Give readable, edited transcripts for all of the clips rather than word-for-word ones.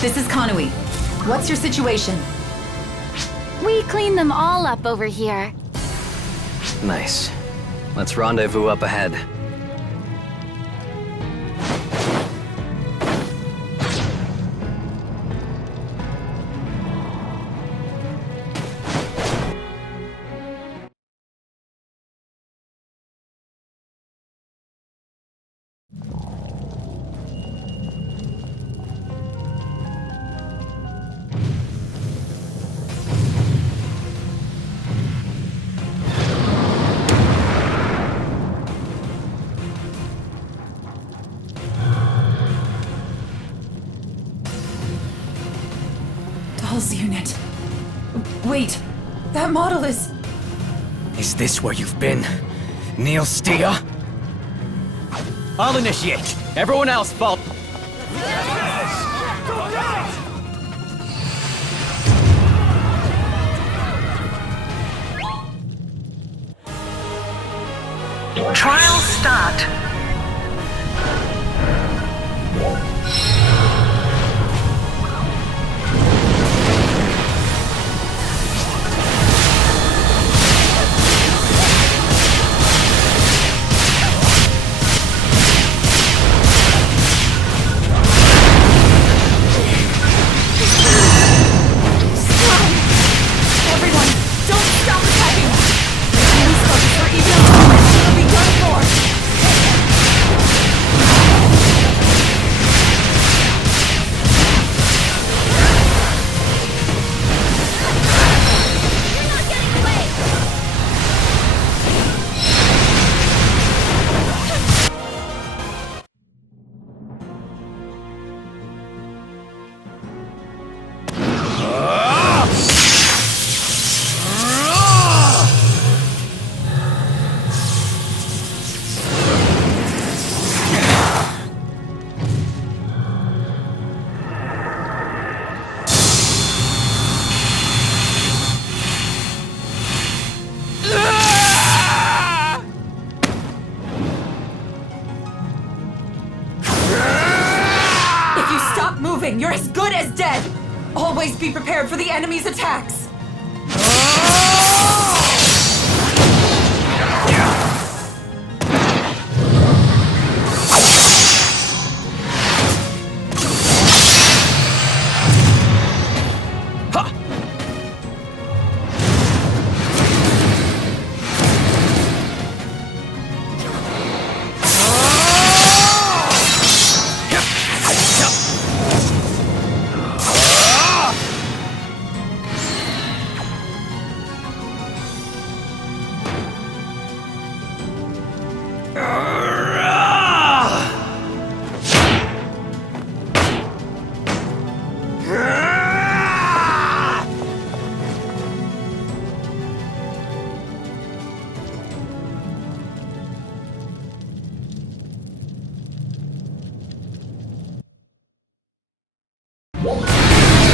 This is Kanui. What's your situation? We cleaned them all up over here. Nice. Let's rendezvous up ahead. Unit. Wait, that model is... Is this where you've been, Neil Steer? I'll initiate. Everyone else fall... Trial start. You're as good as dead! Always be prepared for the enemy's attacks!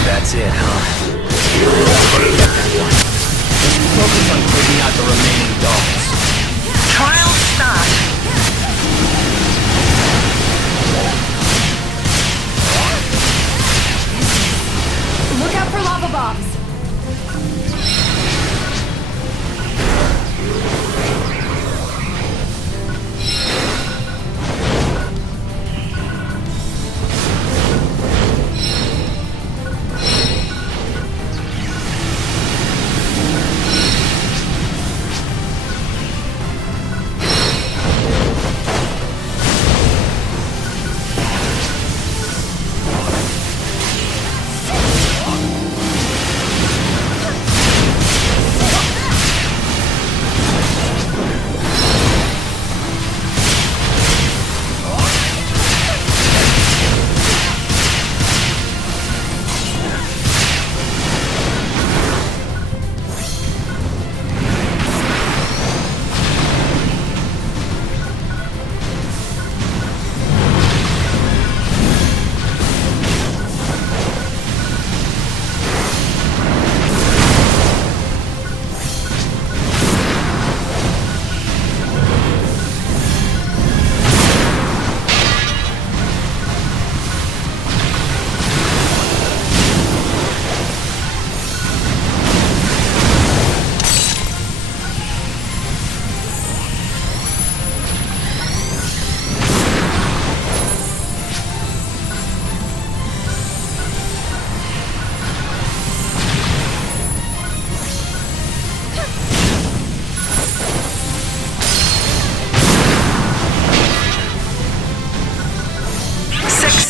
That's it, huh? Focus on taking out the remaining dogs. Trial start. Look out for lava bombs!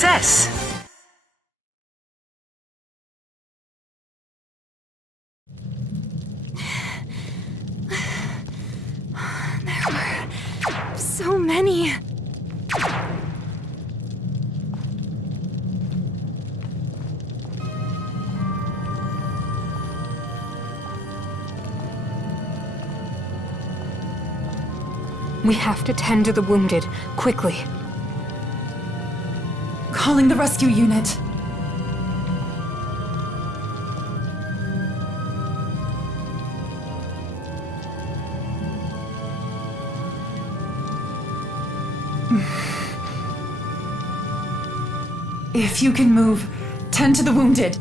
success. So many. We have to tend to the wounded, quickly. Calling the rescue unit. If you can move, tend to the wounded.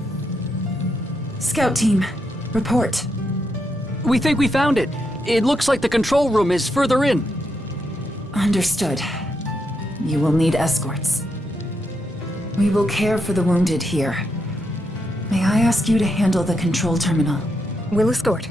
Scout team, report. We think we found it. It looks like the control room is further in. Understood. You will need escorts. We will care for the wounded here. May I ask you to handle the control terminal? We'll escort.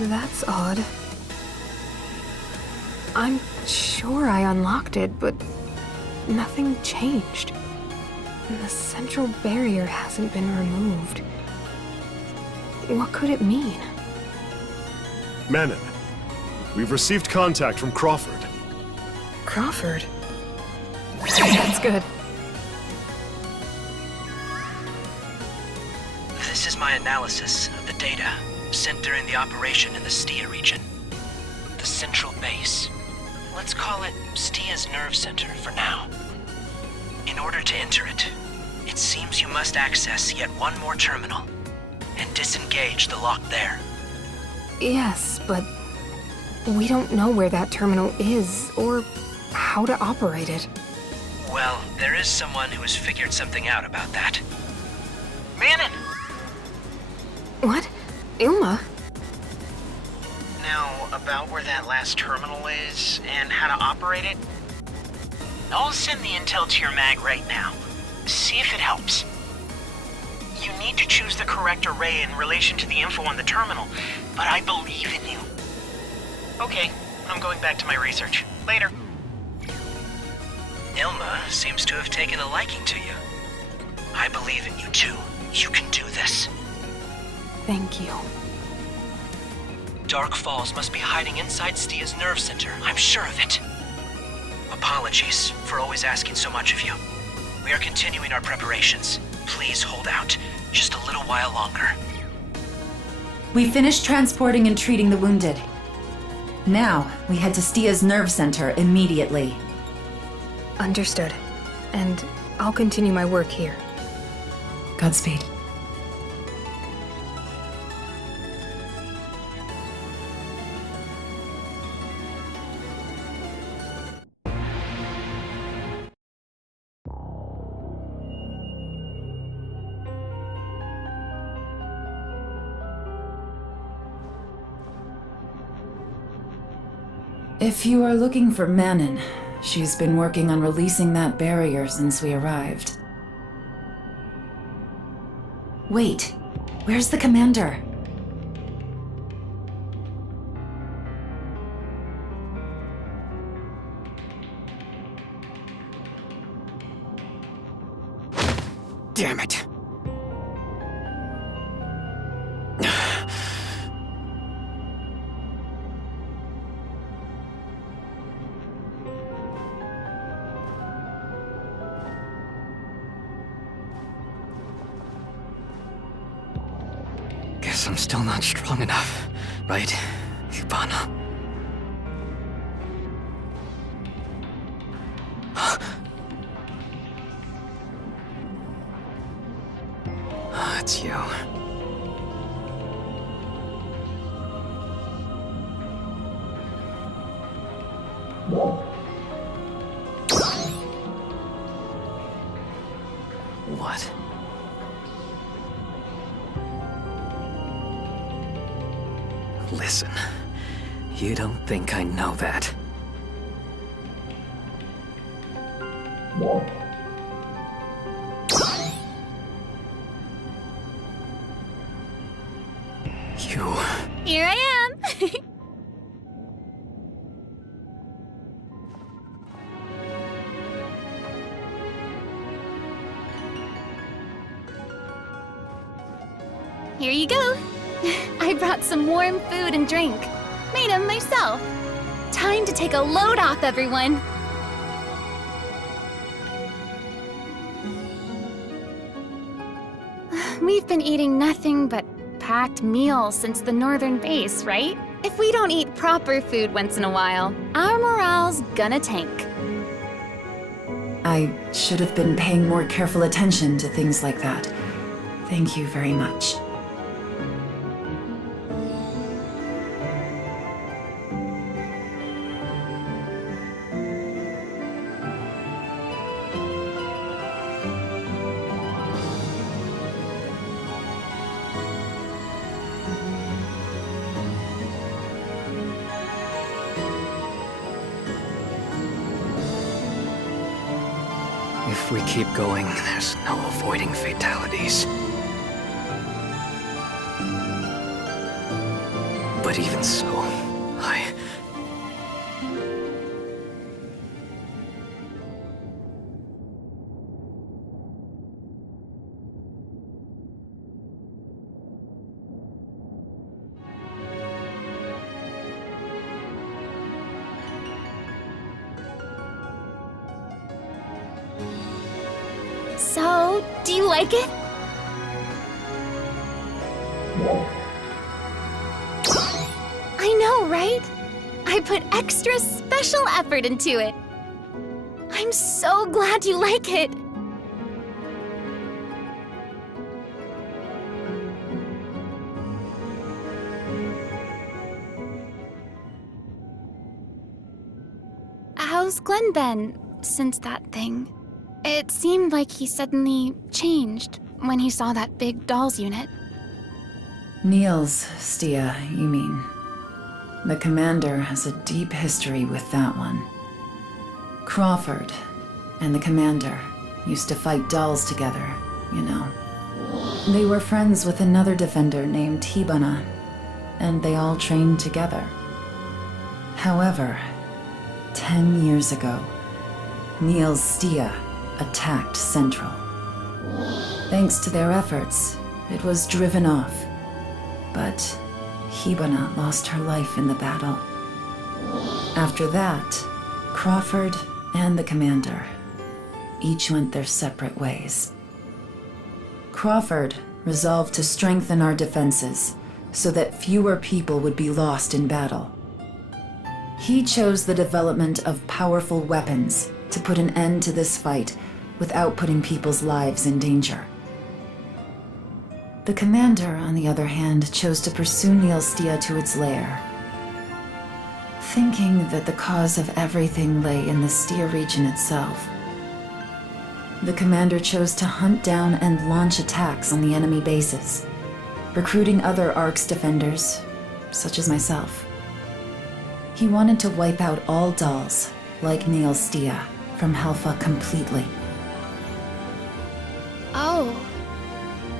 That's odd. I'm sure I unlocked it, but nothing changed. And the central barrier hasn't been removed. What could it mean? Manon, we've received contact from Crawford. Crawford? That's good. This is my analysis of the data sent during the operation in the Stia region. The central base. Let's call it Stia's nerve center for now. In order to enter it, it seems you must access yet one more terminal and disengage the lock there. Yes, but we don't know where that terminal is or how to operate it. Well, there is someone who has figured something out about that. Manon! What? Ilma? Now, about where that last terminal is and how to operate it? I'll send the intel to your mag right now. See if it helps. You need to choose the correct array in relation to the info on the terminal, but I believe in you. Okay, I'm going back to my research. Later. Ilma seems to have taken a liking to you. I believe in you too. You can do this. Thank you. Dark Falls must be hiding inside Stia's nerve center. I'm sure of it. Apologies for always asking so much of you. We are continuing our preparations. Please hold out. Just a little while longer. We finished transporting and treating the wounded. Now, we head to Stia's nerve center immediately. Understood. And I'll continue my work here. Godspeed. If you are looking for Manon, she's been working on releasing that barrier since we arrived. Wait, where's the commander? Damn it. Guess I'm still not strong enough, right, Ivana? It's you. What? Listen, You don't think I know that? You... Here I am! Here you go. I brought some warm food and drink. Made them myself. Time to take a load off, everyone. We've been eating nothing but packed meals since the northern base, right? If we don't eat proper food once in a while, our morale's gonna tank. I should have been paying more careful attention to things like that. Thank you very much. If we keep going, there's no avoiding fatalities. But even so, I... So, do you like it? I know, right? I put extra special effort into it. I'm so glad you like it. How's Glenn been since that thing? It seemed like he suddenly changed when he saw that big dolls unit. Niels, Stia, you mean. The commander has a deep history with that one. Crawford and the commander used to fight dolls together, you know. They were friends with another defender named Hibana, and they all trained together. However, 10 years ago, Niels Stia attacked Central. Thanks to their efforts, it was driven off. But Hibana lost her life in the battle. After that, Crawford and the commander each went their separate ways. Crawford resolved to strengthen our defenses so that fewer people would be lost in battle. He chose the development of powerful weapons to put an end to this fight without putting people's lives in danger. The commander, on the other hand, chose to pursue Niels Stia to its lair, thinking that the cause of everything lay in the Stia region itself. The commander chose to hunt down and launch attacks on the enemy bases, recruiting other Ark's defenders, such as myself. He wanted to wipe out all dolls, like Niels Stia, from Helfa completely. Oh,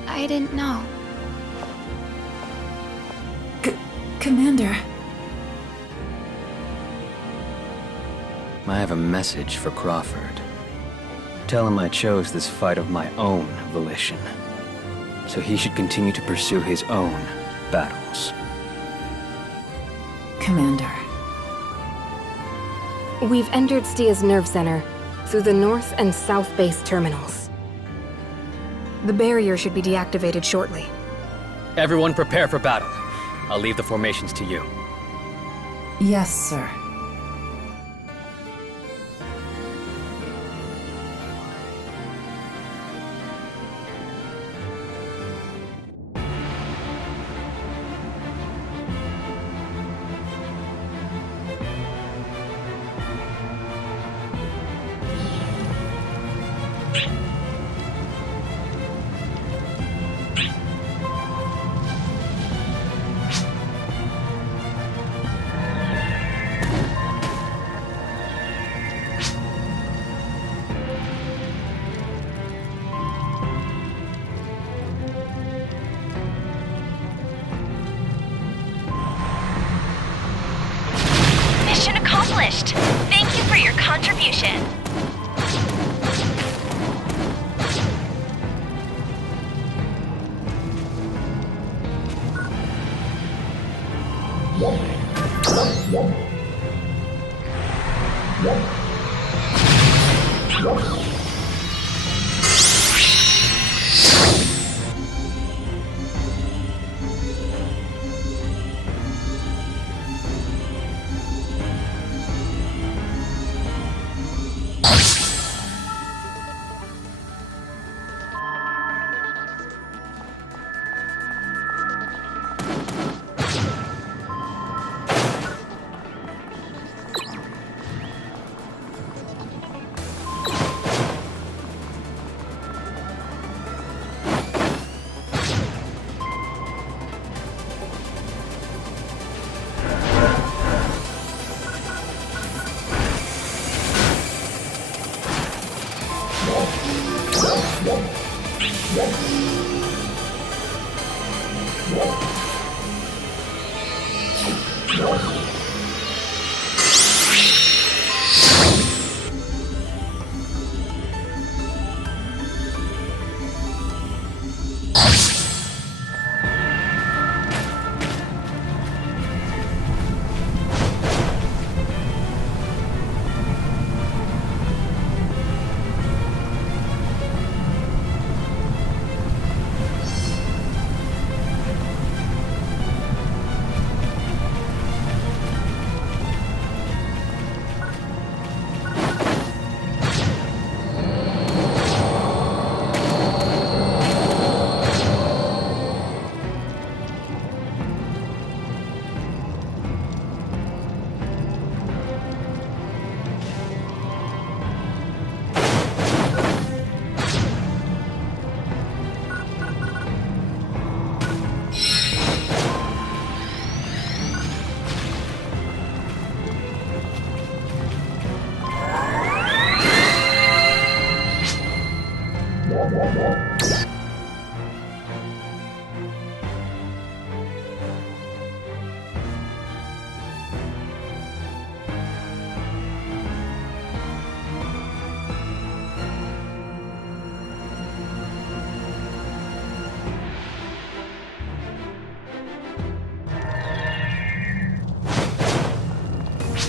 I didn't know. Commander. I have a message for Crawford. Tell him I chose this fight of my own volition, so he should continue to pursue his own battles. Commander. We've entered Stia's nerve center through the north and south base terminals. The barrier should be deactivated shortly. Everyone prepare for battle. I'll leave the formations to you. Yes, sir. finished. Thank you for your contribution.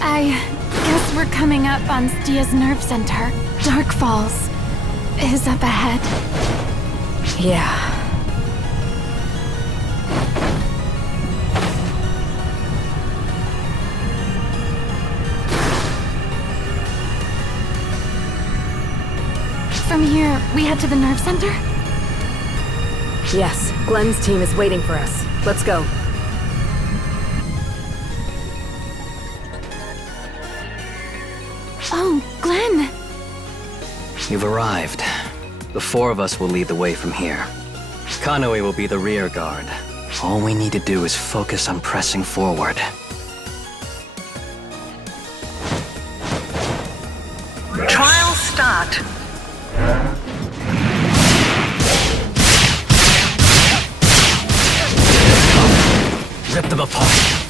I guess we're coming up on Stia's nerve center. Dark Falls is up ahead. Yeah. From here, we head to the nerve center? Yes, Glenn's team is waiting for us. Let's go. Oh, Glenn! You've arrived. The four of us will lead the way from here. Kanoe will be the rear guard. All we need to do is focus on pressing forward. Trial start. Rip them apart.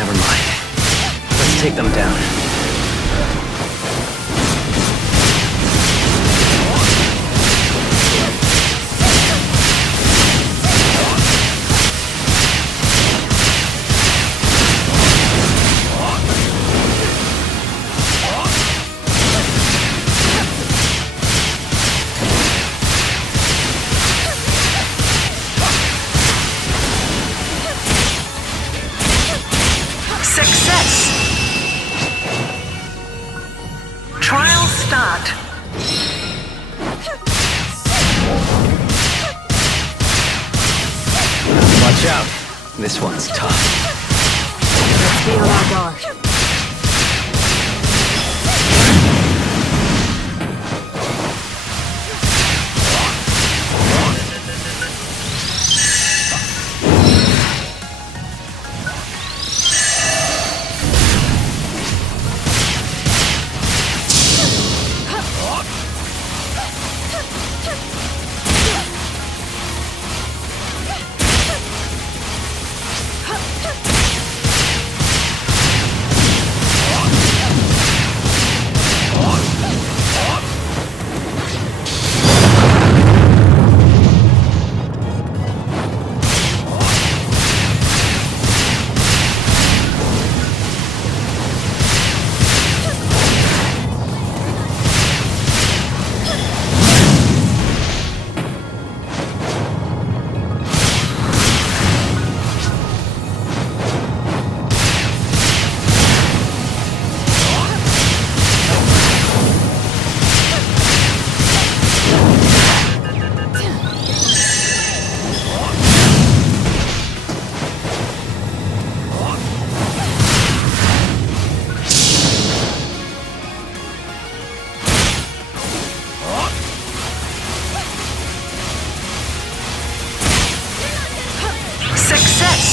Never mind. Let's take them down. Success! Trial start. Watch out. This one's tough. Let's be on our guard. Success!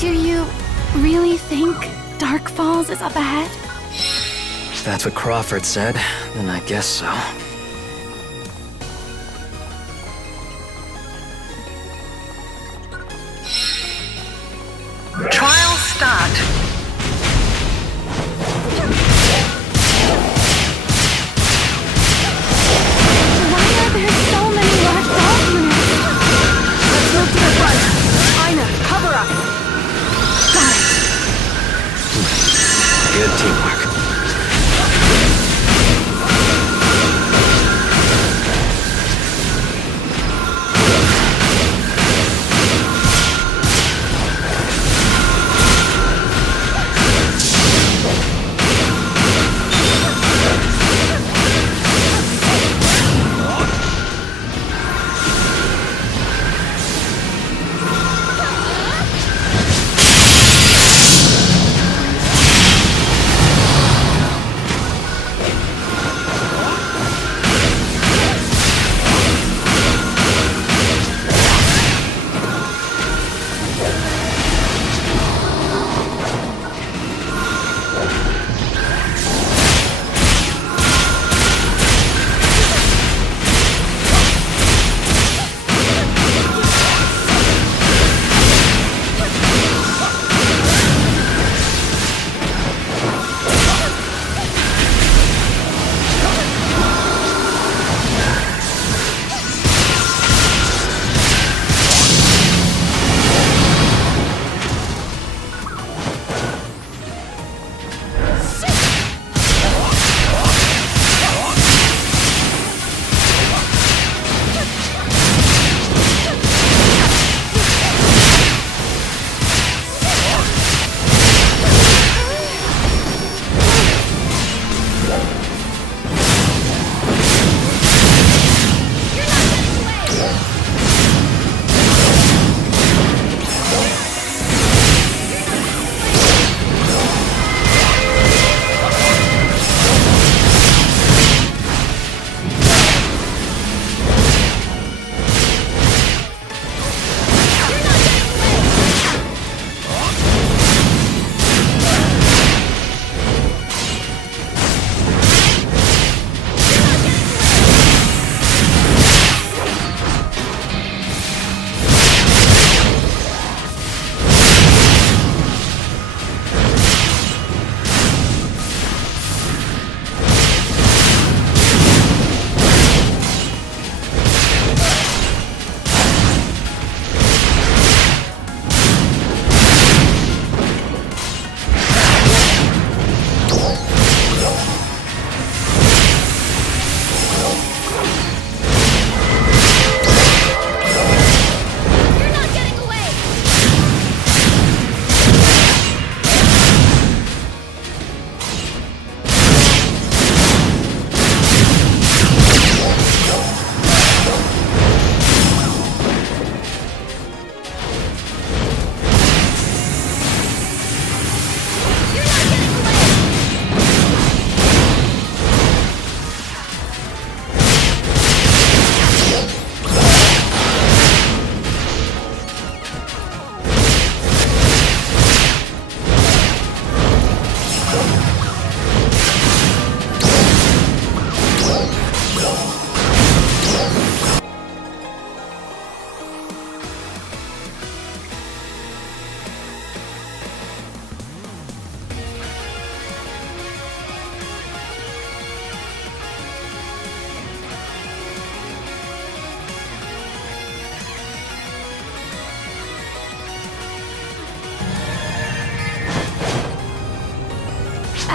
Do you really think Dark Falls is up ahead? If that's what Crawford said, then I guess so. Trial start. Why are there so many large ball units? Let's move to the front. Aina, cover us. Got it. Good teamwork.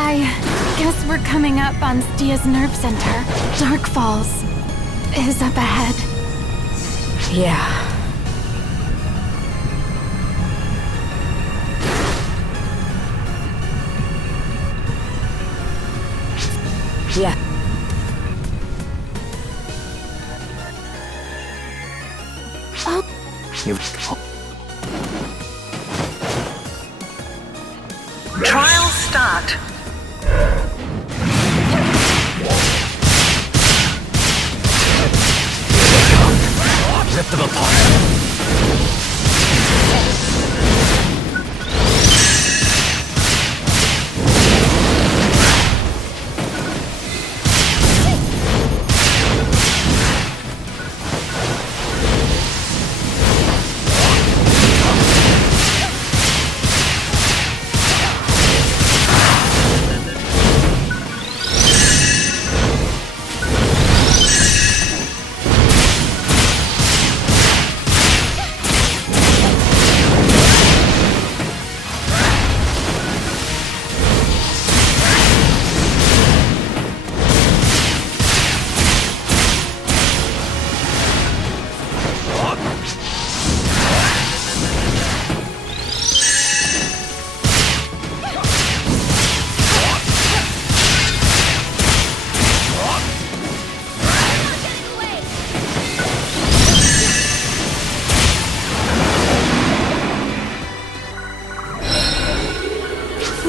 I guess we're coming up on Stia's nerve center. Dark Falls is up ahead. Yeah. Yeah. Oh, Trial start. Rip them apart.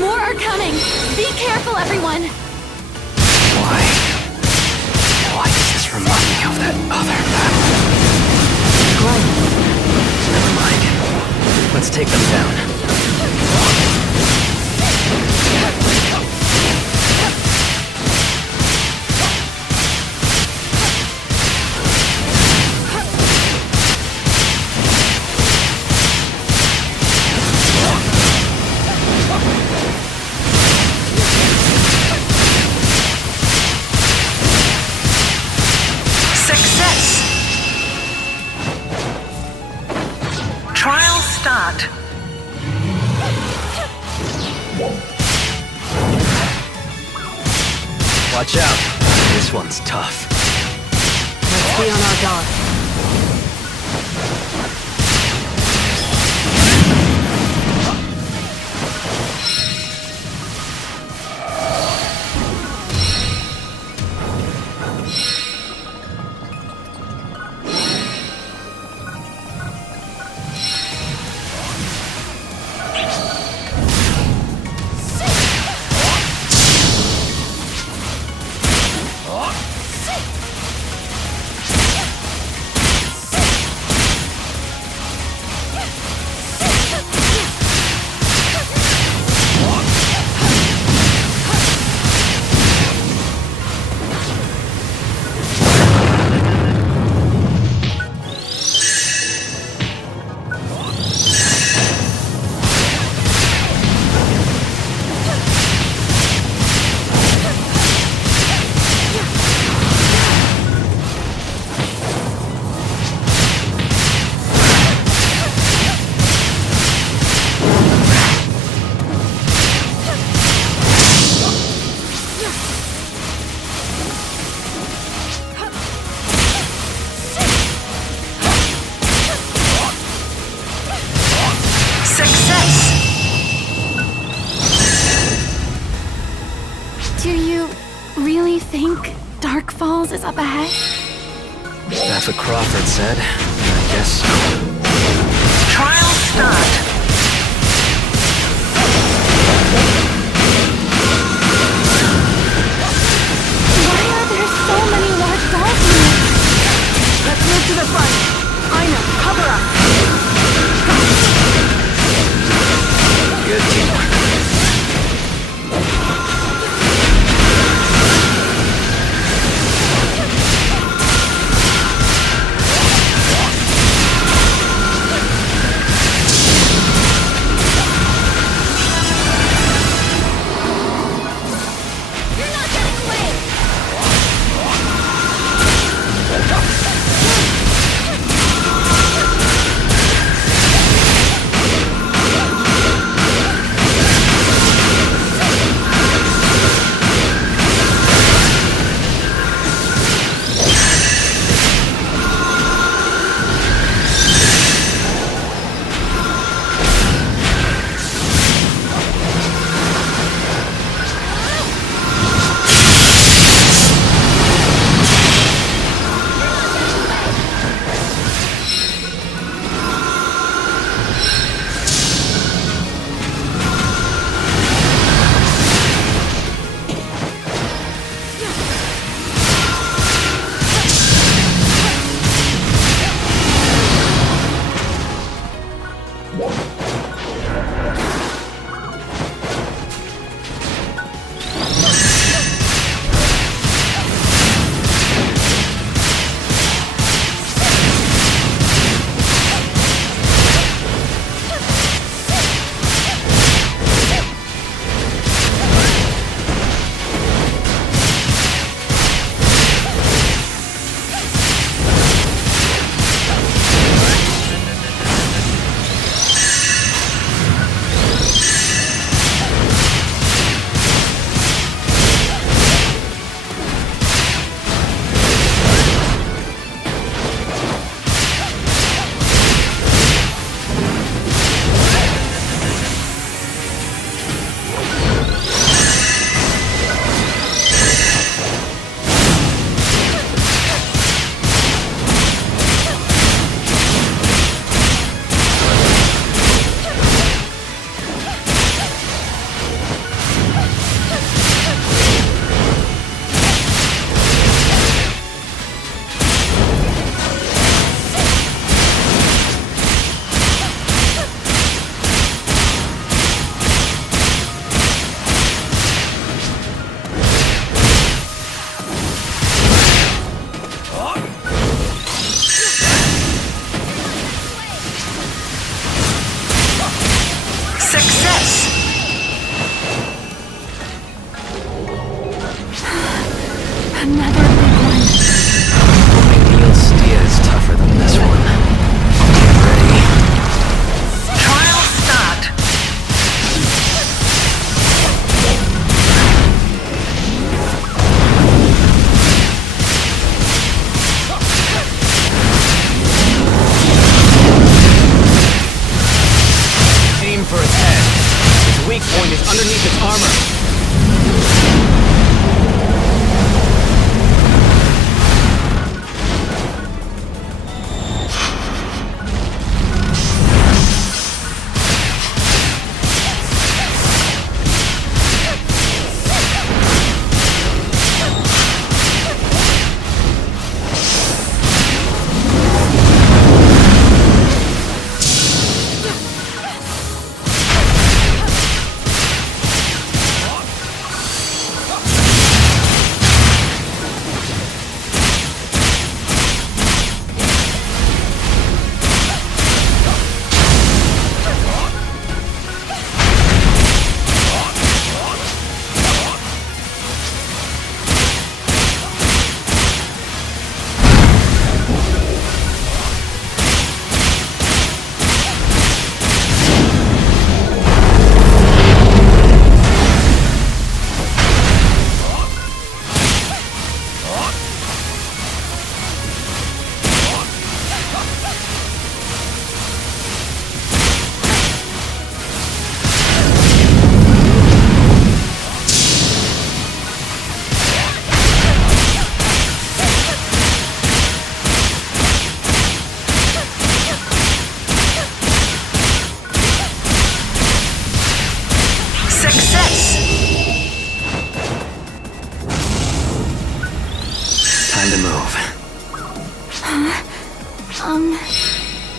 more are coming! Be careful, everyone! Why? Why does this remind me of that other battle? Never mind. Let's take them down. Success. Trial start. Watch out. This one's tough. Let's be on our guard. Do you really think Dark Falls is up ahead? That's what Crawford said. I guess so. Trial start. Why are there so many large dolls here? Let's move to the front. Aina, cover up. Good teamwork.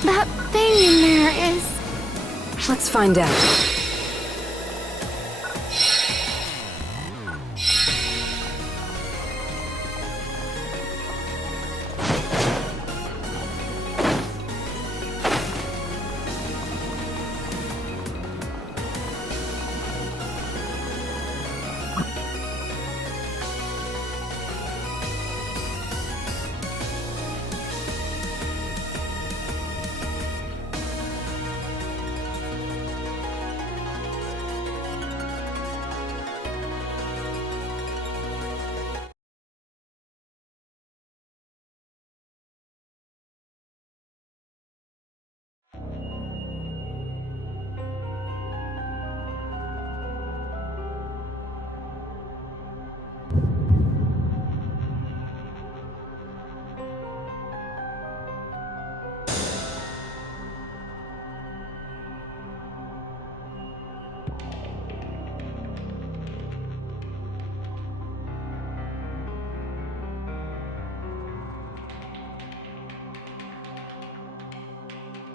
That thing in there is... Let's find out.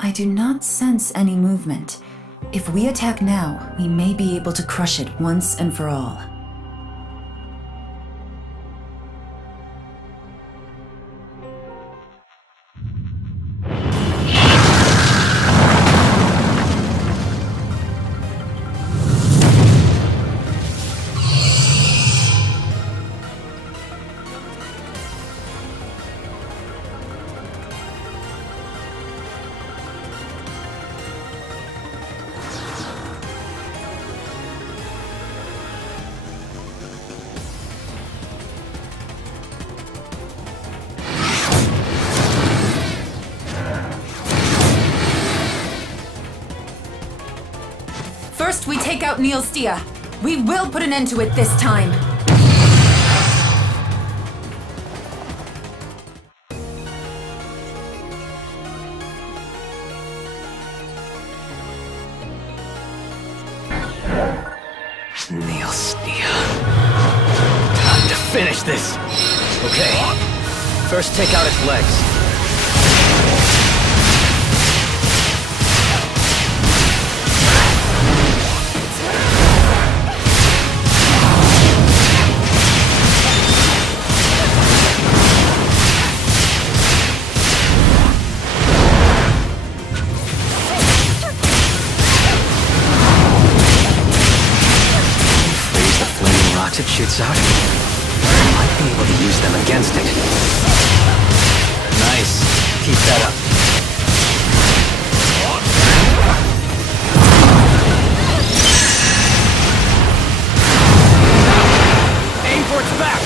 I do not sense any movement. If we attack now, we may be able to crush it once and for all. First, we take out Neilstia. We will put an end to it this time. Neilstia. Time to finish this. Okay. First take out its legs. It shoots out. I might be able to use them against it. Nice. Keep that up. Aim for its back.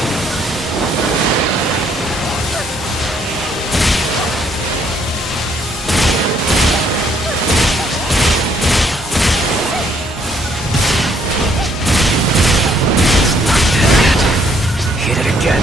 Hit it again.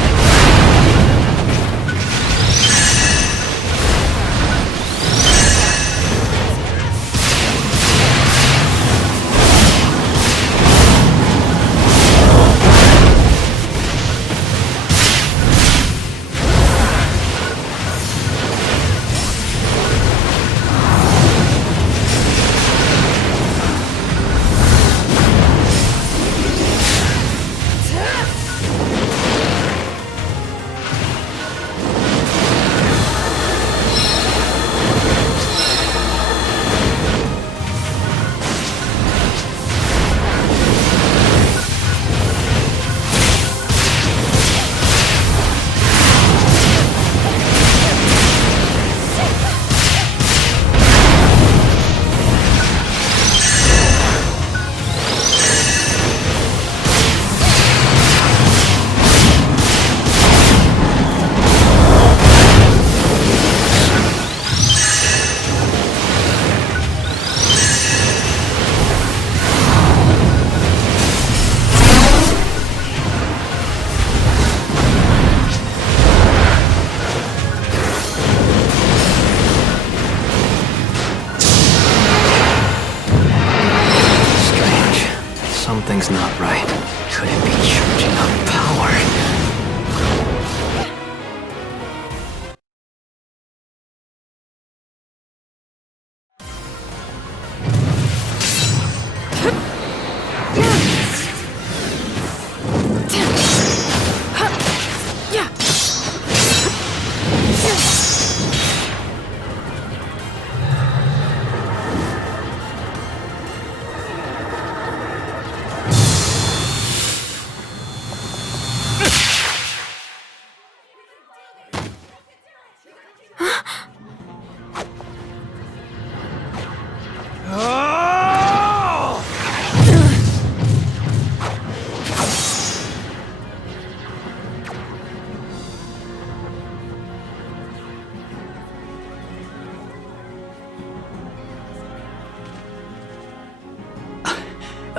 Something's not right. Could it be charging up power?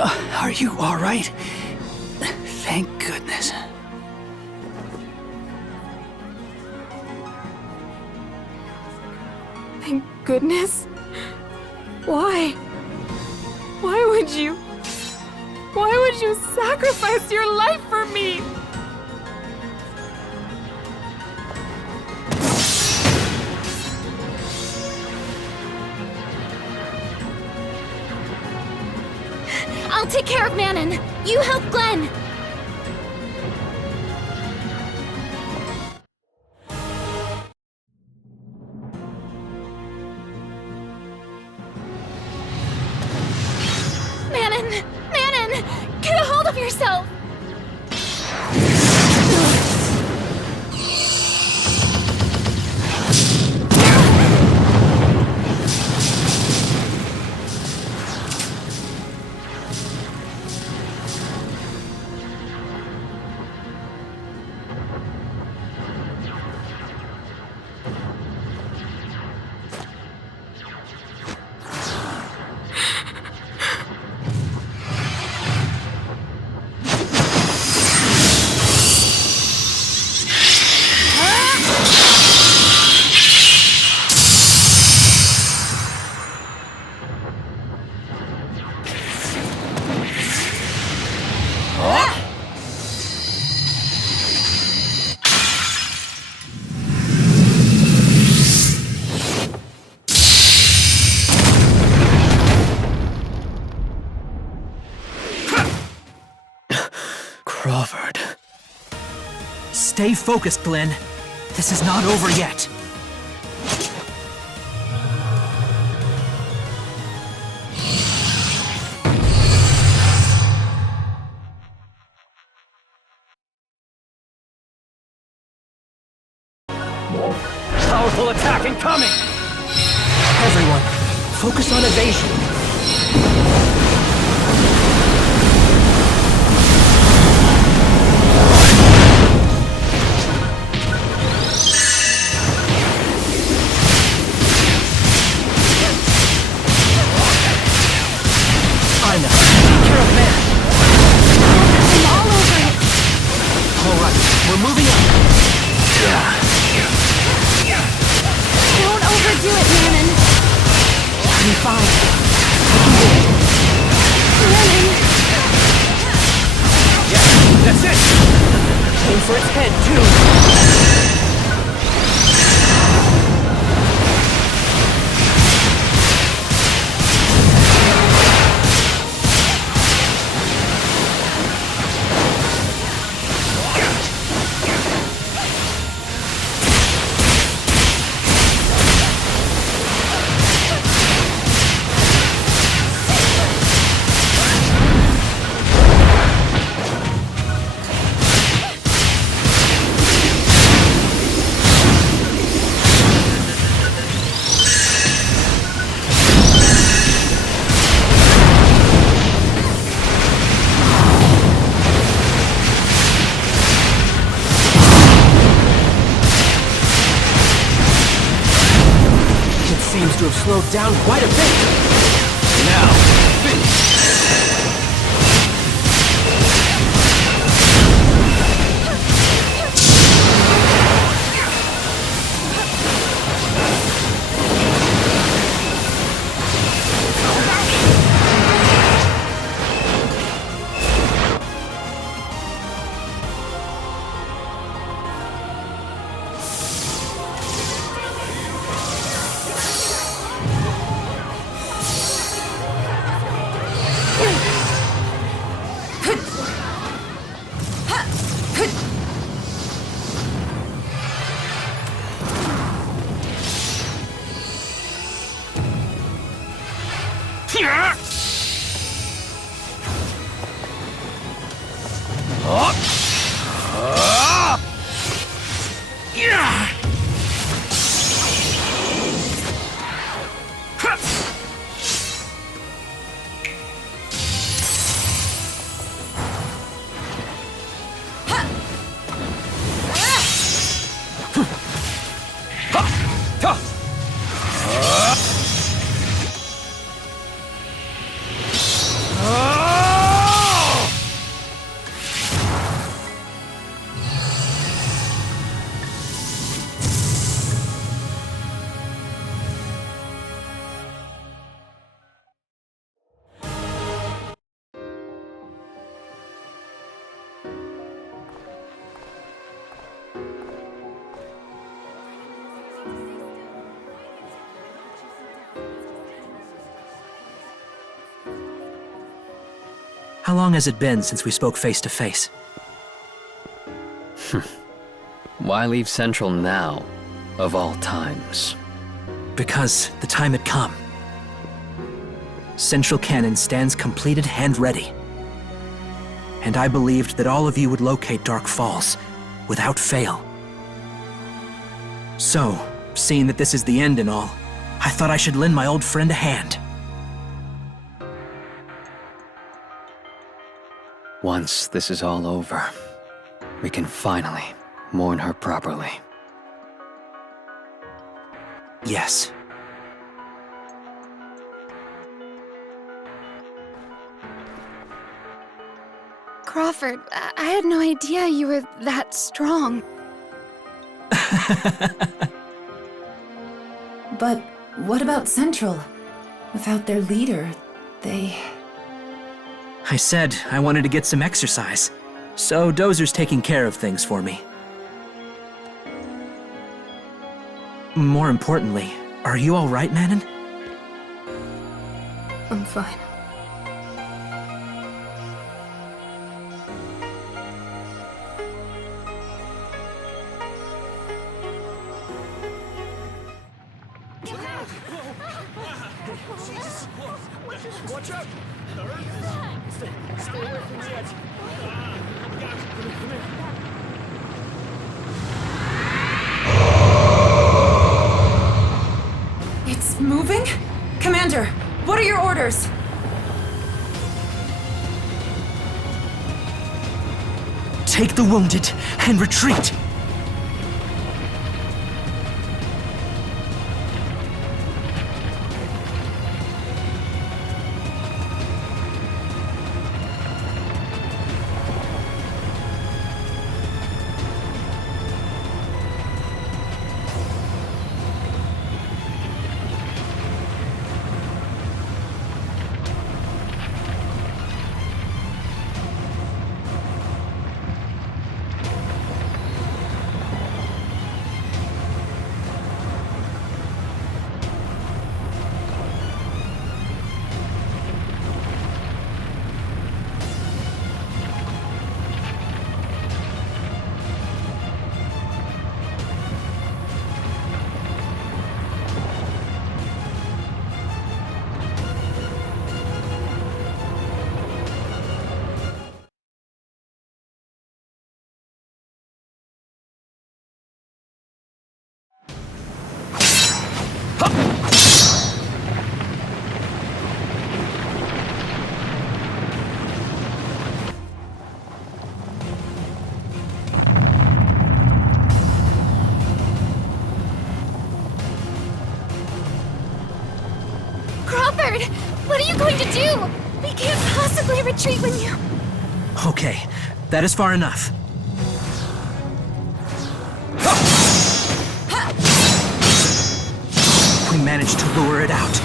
Are you all right? Thank goodness. Thank goodness. Why? Why would you? Why would you sacrifice your life for me? I'll take care of Manon. You help Glenn. Manon! Manon! Get a hold of yourself! Crawford. Stay focused, Glenn. This is not over yet. Powerful attack incoming! Everyone, focus on evasion. I know. Take care of man. I'm all over it. All right, we're moving up. Don't overdo it, Manon. I'm fine. Manon! Yeah, that's it! Aim for its head, too. Seems to have slowed down quite a bit. Now, finish! How long has it been since we spoke face to face? Why leave Central now, of all times? Because the time had come. Central Cannon stands completed and ready. And I believed that all of you would locate Dark Falls, without fail. So, seeing that this is the end and all, I thought I should lend my old friend a hand. Once this is all over, we can finally mourn her properly. Yes. Crawford, I had no idea you were that strong. But what about Central? Without their leader, they... I said I wanted to get some exercise, so Dozer's taking care of things for me. More importantly, are you all right, Manon? I'm fine. Watch out! Stay away from the edge. Come here. It's moving? Commander, what are your orders? Take the wounded and retreat! Crawford! What are you going to do? We can't possibly retreat when you... Okay, that is far enough. We managed to lure it out.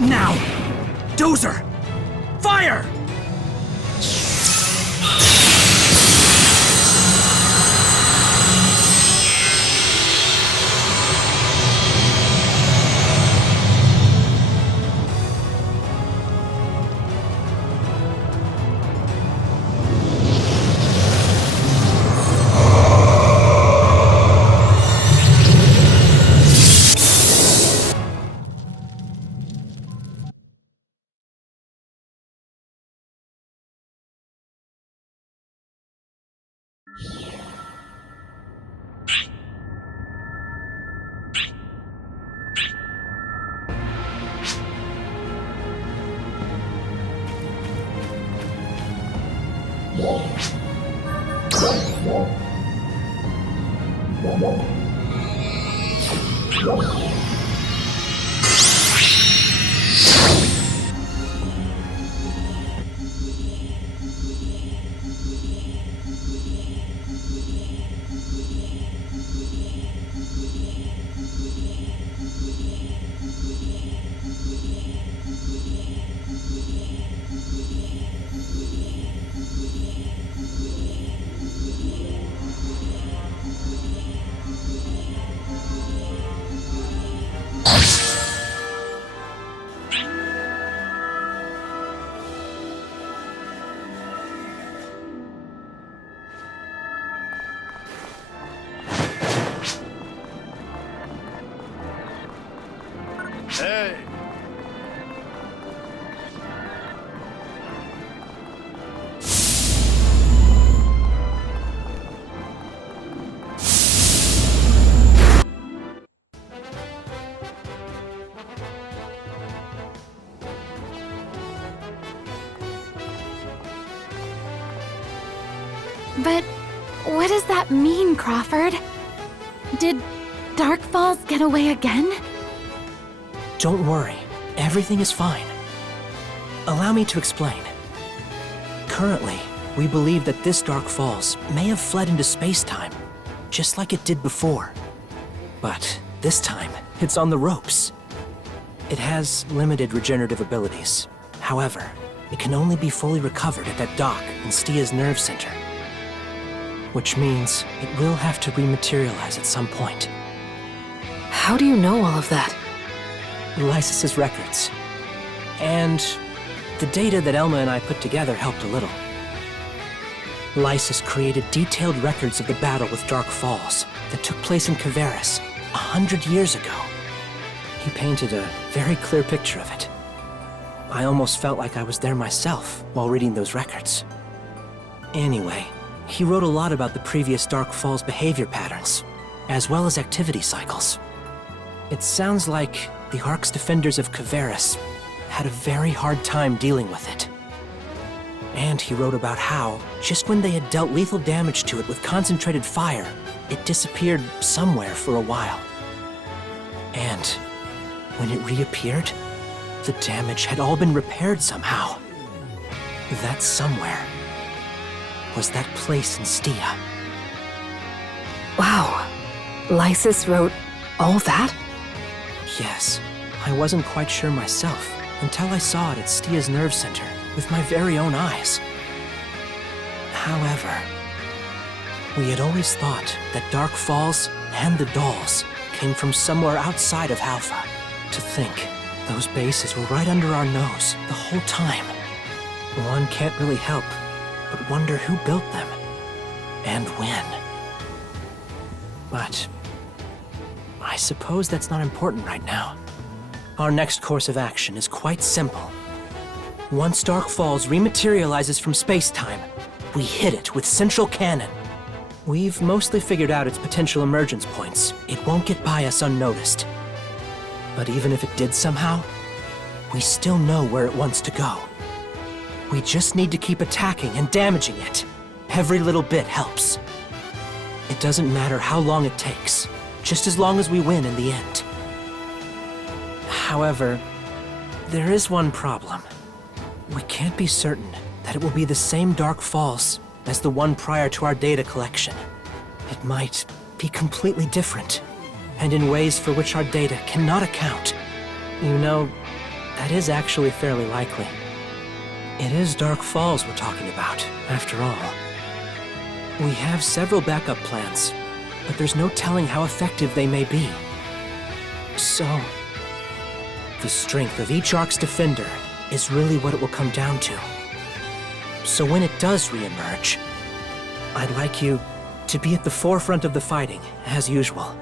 Now! Dozer! Fire! But what does that mean, Crawford? Did Dark Falls get away again? Don't worry, everything is fine. Allow me to explain. Currently, we believe that this Dark Falls may have fled into space-time, just like it did before. But this time, it's on the ropes. It has limited regenerative abilities. However, it can only be fully recovered at that dock in Stia's nerve center. Which means it will have to rematerialize at some point. How do you know all of that? Lysis's records. And the data that Elma and I put together helped a little. Lysis created detailed records of the battle with Dark Falls that took place in Kavaris 100 years ago. He painted a very clear picture of it. I almost felt like I was there myself while reading those records. Anyway, he wrote a lot about the previous Dark Falls behavior patterns, as well as activity cycles. It sounds like the Ark's defenders of Kavaris had a very hard time dealing with it. And he wrote about how, just when they had dealt lethal damage to it with concentrated fire, it disappeared somewhere for a while. And when it reappeared, the damage had all been repaired somehow. That somewhere was that place in Stia. Wow. Lysis wrote all that? Yes, I wasn't quite sure myself until I saw it at Stia's nerve center with my very own eyes. However, we had always thought that Dark Falls and the dolls came from somewhere outside of Halpha. To think those bases were right under our nose the whole time. One can't really help but wonder who built them and when. But I suppose that's not important right now. Our next course of action is quite simple. Once Dark Falls rematerializes from space-time, we hit it with Central Cannon. We've mostly figured out its potential emergence points. It won't get by us unnoticed. But even if it did somehow, we still know where it wants to go. We just need to keep attacking and damaging it. Every little bit helps. It doesn't matter how long it takes, just as long as we win in the end. However, there is one problem. We can't be certain that it will be the same Dark Falls as the one prior to our data collection. It might be completely different, and in ways for which our data cannot account. You know, that is actually fairly likely. It is Dark Falls we're talking about, after all. We have several backup plans, but there's no telling how effective they may be. So, the strength of each Ark's defender is really what it will come down to. So when it does re-emerge, I'd like you to be at the forefront of the fighting, as usual.